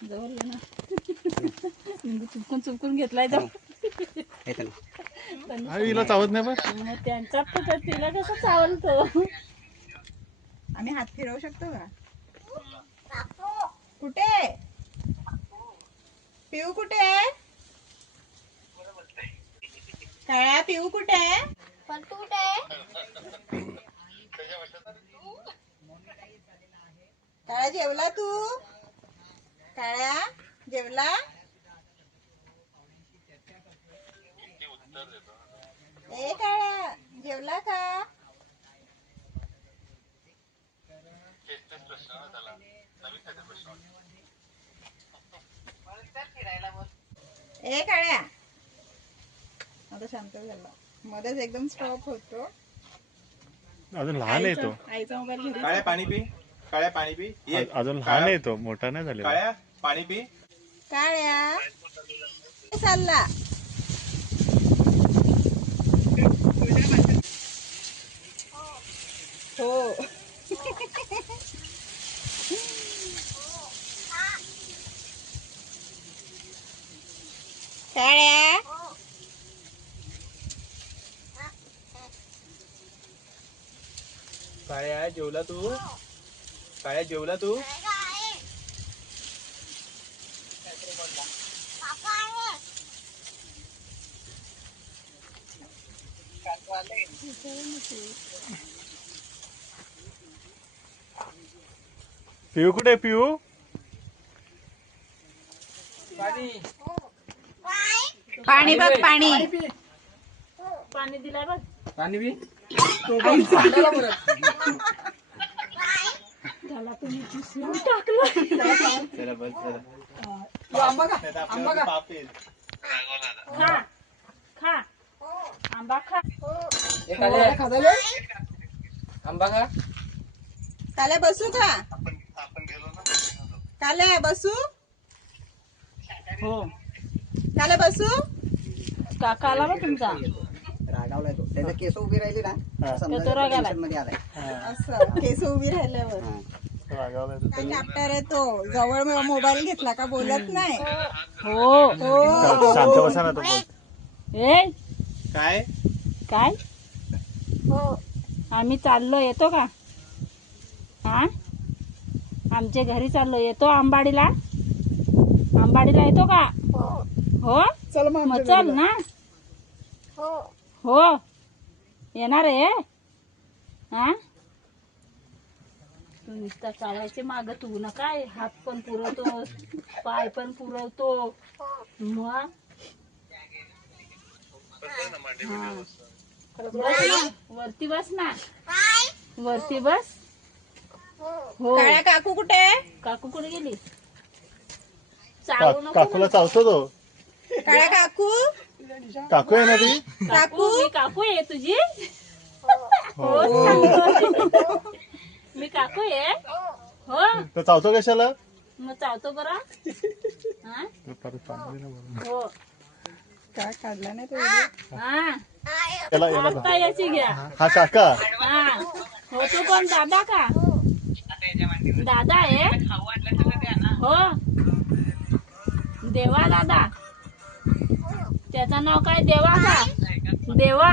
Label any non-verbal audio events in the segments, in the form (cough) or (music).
जवळ ये ना. मी चुकून चुकून घेतलाय जाऊ येतं ना. हिला चावत नाही पण? मग त्यांच्यात तर त्या तिला कसं चावलतो? आम्ही हात फिरवू शकतो का? कुठे? पिऊ कुठे? आहे काळ्या पिऊ कुठे? आहे काळ्या जेवला तू? काळ्या जेवला? ए काळ्या जेवला का? ए काळ्या. आता शांत झाला. मध्येच एकदम स्टॉप होतो. अजून लहान आहे तो. आईचा- आईचा मोबाईल घरी काळ्या पाणी पी. काळ्या पाणी पी. ये. अजून लहान आहे तो. मोठा नाही झालेला. काळ्या? पाणी पी काळ्या. चालला? हो. काळ्या. काळ्या जेवला तू? काळ्या जेवला तू? पिऊ कुठे पिऊ पाणी. बघ पाणी पाणी. दिलाय बघ. पाणी बी त्याला तुम्ही टाकलं. आंबा का आंबा का खा। खा आंबा खा। एक आंबा का काल्या बसू का काल्या बसू। हो। काल्या बसू। काका आला बघ तुमचा? रागावलाय तो. त्याचे केस उभी राहिली ना? तो रागावलाय. मध्ये आलाय. असं केस उभी राहिल्यावर. हा. तो. काय चॅप्टर आहे तो? जवळ मोबाईल घेतला का? बोलत नाही. हो. हो. शांत- शांत बसा ना तो बोल. ए? काय? काय? आम्ही चाललो. येतो का? हा आमच्या घरी चाललो. येतो आंबाडीला? आंबाडीला येतो का? हो. चल मग मग चल ना. हो. येणार आहे हा नुसता चालायचे माग तू. ना काय? हात पण पुरवतो पाय पण पुरवतो. मग? हा. वरती बस ना. वरती बस. हो. काकू कुठे? आहे? काकू कुठे गेली? नको काकूला चावतो तो. काळ्या काकू? काकू आहे ना ती? काकू काकू? आहे तुझी. हो. सांगतो. मी काकू आहे. हो. तर चावतो कशाला? मग चावतो बरा. हा? पाणी. हो. काय काढला नाही तो हा. याला याला धर. आता याची घ्या. हा काका. हा. हो तो कोण दादा का? दादा आहे. हो. देवा दादा. त्याचं नाव काय? देवा का? देवा.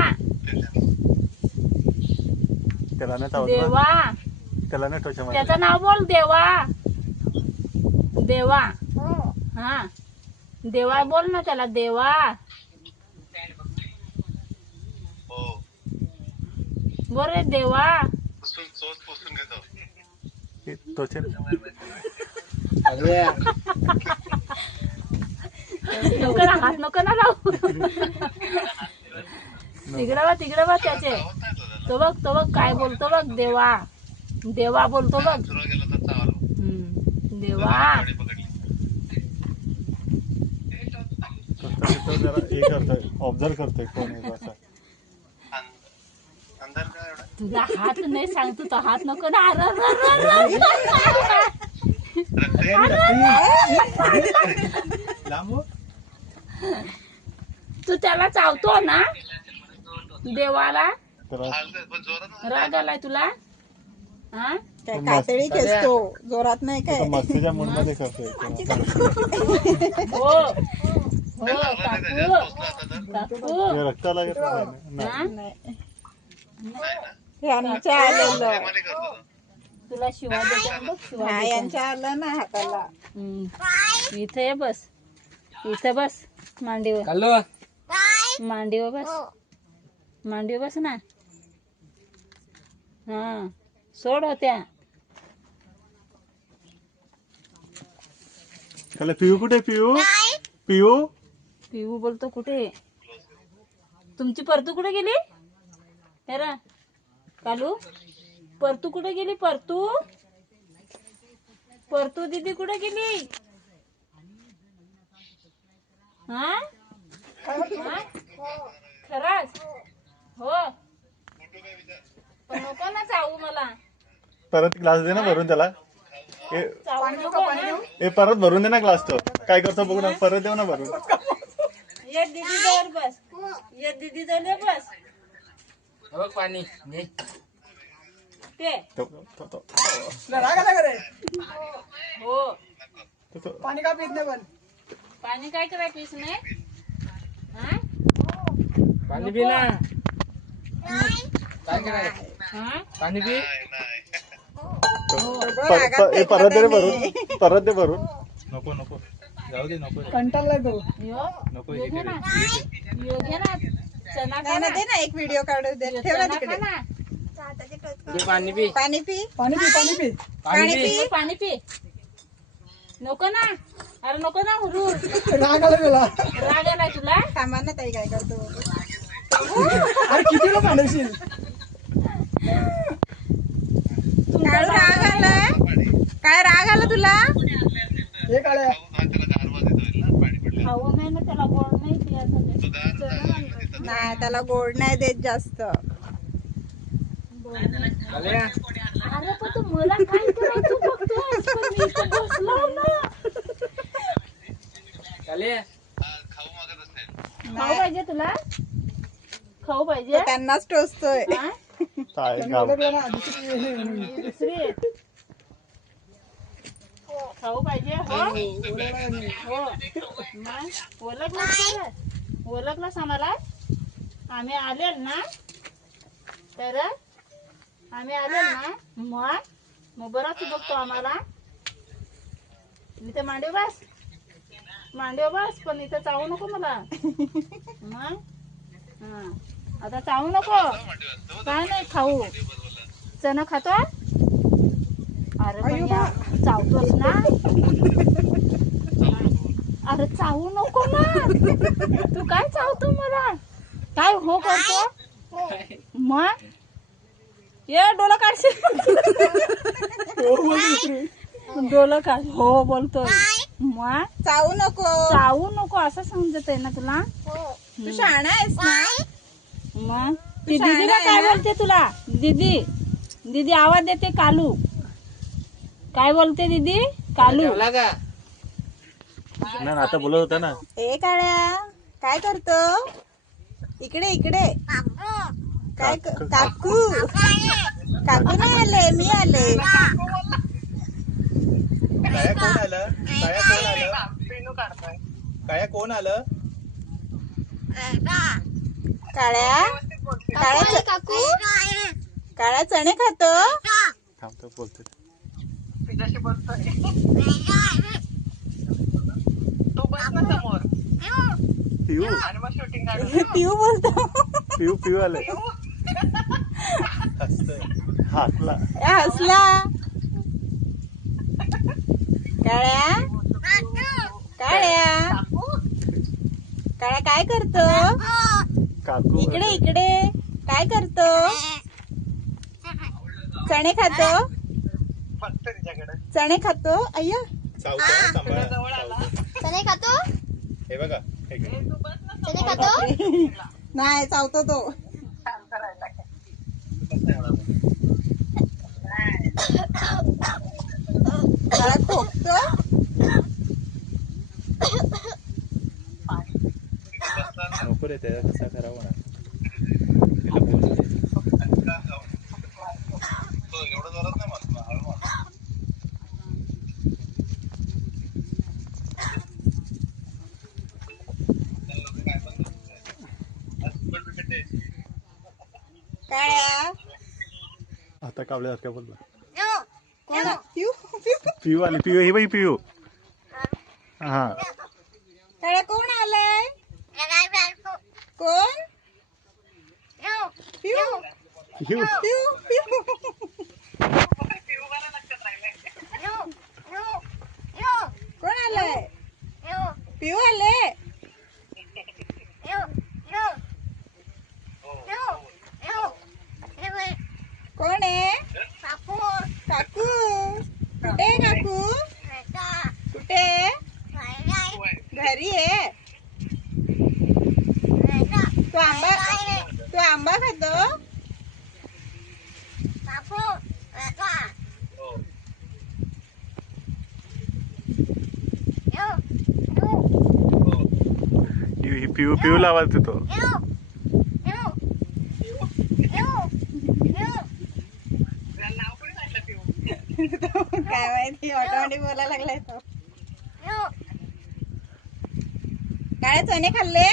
त्याला नाही चावत ना? देवा. त्याला. त्याचं नाव बोल देवा. देवा. हा. देवा बोल ना त्याला देवा. बोल रे देवा. हे अरे, नको ना हात नको ना लावू. (laughs) तिकडे बघ तिकडे बघ त्याचे. तो बघ तो बघ काय बोलतो बघ देवा. देवा बोलतो बघ. देवा तो जरा हे करतोय ऑब्झर्व करतोय कोण आहे तो असा तुझा हात नाही सांगतो तो हात नको ना. अरे. तू त्याला चावतो ना. देवाला. राग आलाय तुला? हा? काय कातळी खेचतो? जोरात नाही तो काय? मस्तीच्या मूडमध्ये करतोय हो. हो काकू. काकू. नाही. हा? हे आलेलं. तुला शिवा देते बघ? शिवा हा देते. यांच्या आलं ना हाताला. हम्म. इथं ये बस. इथं बस. मांडीवर. काढलो मांडीवर बस. मांडीवर बस ना. हा. सोड होत्या. त्याला पिऊ कुठे पिऊ पिऊ पिऊ बोलतो कुठे तुमची परतू कुठे गेली? हेरा कालू परतू कुठे गेली परतू? परतू दीदी कुठे गेली? हा? हा? खरंच? परत ग्लास दे ना भरून त्याला. ए चावू नको ना ए, परत भरून दे ना ग्लास तो. काय करतो बघू ना परत देऊ ना भरून. ये दीदी जवळ बस. ये दीदी जवळ ये बस. हे बघ पाणी घे. ते. तो- तो- तो- राग आला का रे? हो. तो- तो- पाणी का पित नाही पण? पाणी काय करायचं नाही हा? पाणी पी ना. काय करायचं? हा? पाणी पी. पर- पर- ए, परत दे रे भरून परत दे भरून. नको नको. जाऊ दे नको. कंटाळला तो यो नको ना. चना नाही ना. दे ना एक व्हिडिओ काढू दे. ठेव ना तिकडे. ना. पाणी पी. पाणी पी. पाणी पी पाणी पी. पाणी पी. पाणी पी. नको ना. अरे नको ना हुरू राग आला तुला राग आलाय तुला? थांबा ना ताई काय करतो. अरे किती लोक पाण्याशील काळू राग आला काय राग आला तुला? हे काळ्या नाही ना त्याला गोड नाही त्याला गोड नाही देत जास्त. काल्या अरे पण तू मला काय करायचं? बघतोय पण मी इथं बसलो ना. काल्या खाऊ पाहिजे तुला? खाऊ पाहिजे? त्यांनाच टोचतोय. हा? काय गाव दुसरी दुसरी आहे. खाऊ पाहिजे हो. हो मग ओळखलास का? ओळखलास आम्हाला. आम्ही आलेल ना? तर आम्ही आलेल ना? मग मग बराच बघतो आम्हाला. इथे मांडव बस. मांडव बस पण इथं चावू नको मला. मग हा. आता चावू नको. काय नाही खाऊ. चणा खातो अरे चावतोस ना? अरे चावू नको ना. तू काय चावतो मला? काय हो करतो? मग? ये डोलं काढशील. डोलं काढ. हो बोलतोय मग? चावू नको. चावू नको असं समजत आहे ना तुला? तू शहाणा आहेस ना? मग? ती दीदीला काय बोलते तुला? दीदी. दीदी आवाज देते कालू. काय बोलते दीदी? कालू. नाही ना, आता बोलत होता ना. ए काळ्या काय करतो? इकडे इकडे. काय क- काकू. काकू. नाही आले मी आले. कोण आलं? काळ्या कोण आलं? काळ्या कोण आलं? काळ्या? काळ्या च- काळ्या चणे खातो? थांबतो बोलते. पिऊ. पिऊ बोलतो. पिऊ पिऊ आले हसतोय. हातला ए, हसला. काळ्या. काळ्या. काळ्या काय करतो? काकू इकडे इकडे. काय करतो? चणे खातो? चणे खातो अय्या. चणे खातो? हे बघा हे घे. चणे खातो? (laughs) नाही चावतो तो. काळा खोकतो. नको रे त्याचा कसा करावा? ना काळ्या आता कावल्यासारखा बोलला कोण पिऊ आली पिऊ ही बाई पिऊ हा. कोण आलाय कोण? पिऊ पिऊ कोण आलाय पिऊ आले. कोण आहे? काकू कुठे काकू कुठे? घरी आहे. तू आंबा तू आंबा खातो? ही ही पिऊ पिऊला आवाज देतो काय माहिती बोलायला लागलाय तो. काळे चणे खाल्ले?